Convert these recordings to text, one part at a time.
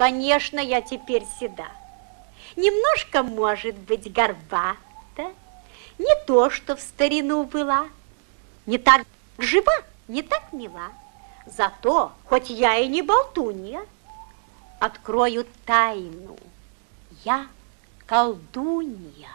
Конечно, я теперь седа. Немножко, может быть, горбата. Не то, что в старину была. Не так жива, не так мила. Зато, хоть я и не болтунья, открою тайну. Я колдунья.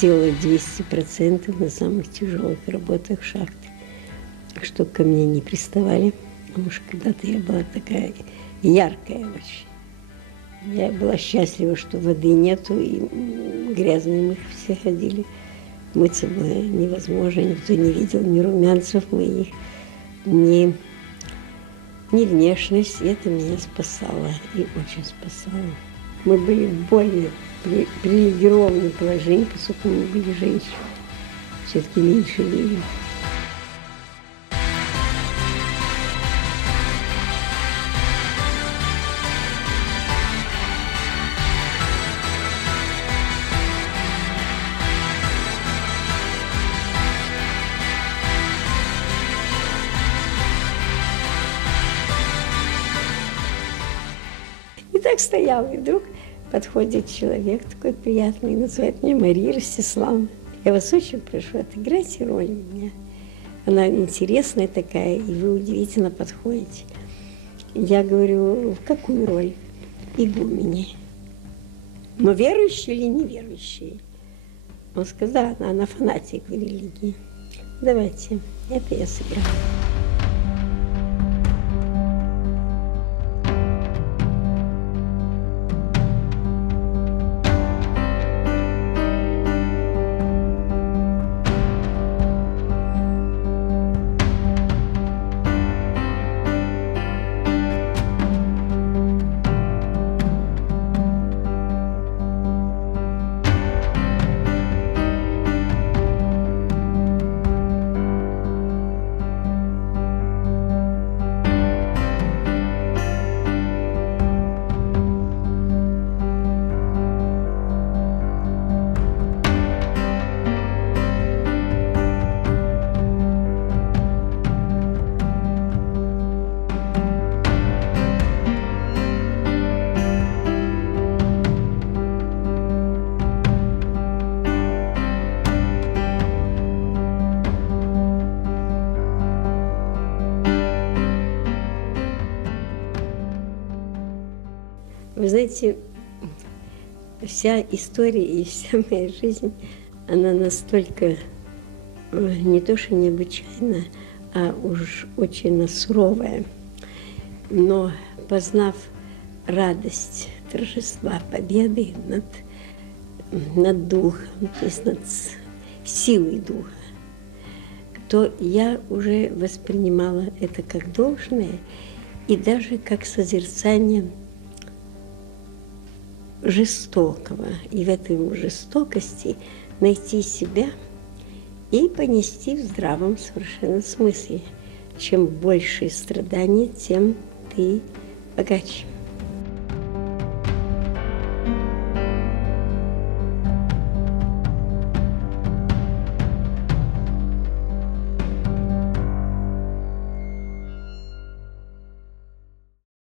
Делала 200% на самых тяжелых работах в шахте, чтобы ко мне не приставали. Потому что когда-то я была такая яркая вообще. Я была счастлива, что воды нету, и грязные мы все ходили. Мыться было невозможно, никто не видел ни румянцев моих, ни внешность. И это меня спасало, и очень спасало. Мы были в более привилегированном положении, поскольку мы были женщины. Все-таки меньше были. И так стояла, и вдруг подходит человек такой приятный, называет меня Мария Ростиславовна. Я вас очень прошу, отыграйте роль у меня. Она интересная такая, и вы удивительно подходите. Я говорю, в какую роль? Игумене. Но верующий или неверующий? Он сказал, да, она фанатик в религии. Давайте, это я сыграю. Вы знаете, вся история и вся моя жизнь, она настолько не то что необычайная, а уж очень суровая. Но познав радость торжества победы над духом, то есть над силой духа, то я уже воспринимала это как должное и даже как созерцание жестокого. И в этой жестокости найти себя и понести в здравом совершенно смысле. Чем больше страданий, тем ты богаче.